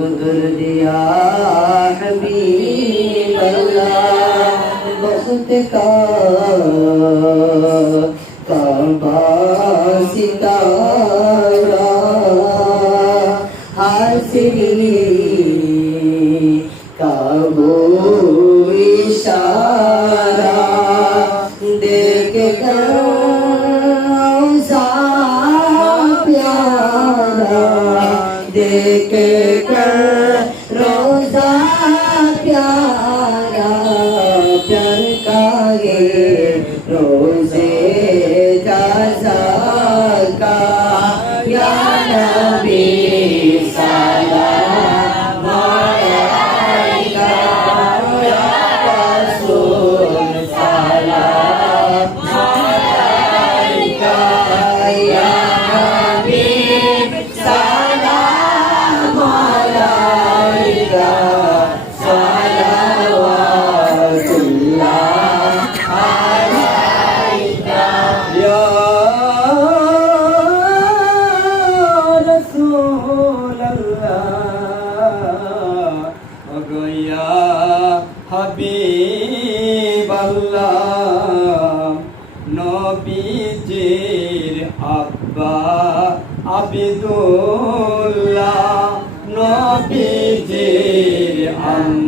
खूब कर दिया हबीब अल्लाह बसत का काबा सितारा हासिरी देख कर रोजा प्यारा प्यार का ये रोज़े जजा का या नबी আবিদুল্লাহ নবীজির আম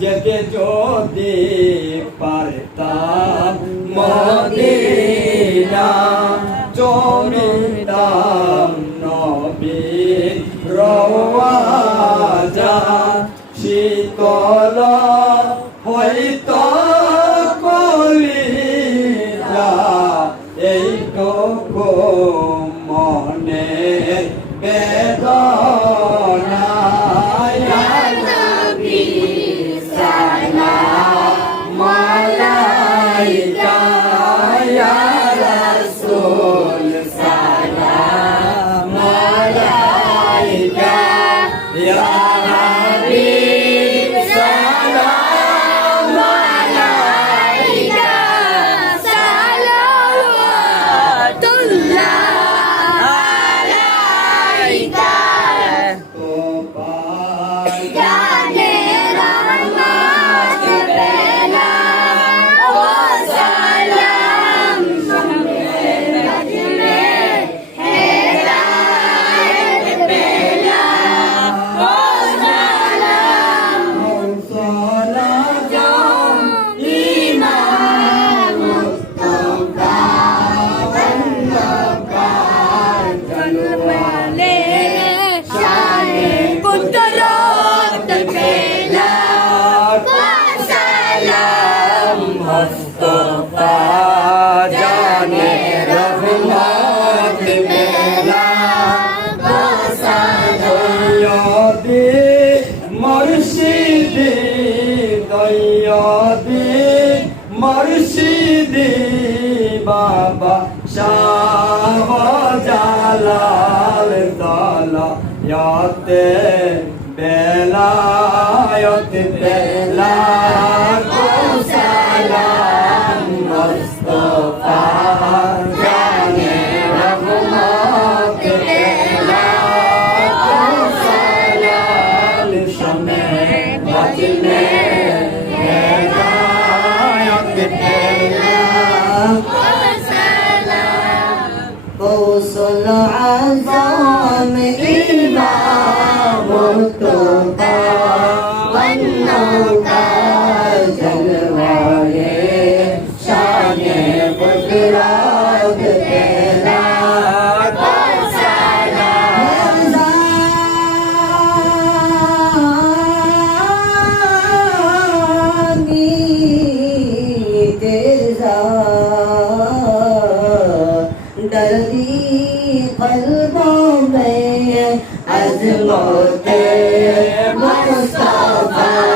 যেতে যদি পারতাম মদিনা জমিতাম নবী। 네. লাল দলা দালায়াতে বেলায়তে বেলা غوث العظام إمام التقى الذي قلب من از موت مصطفى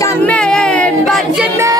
jamais, pas jamais.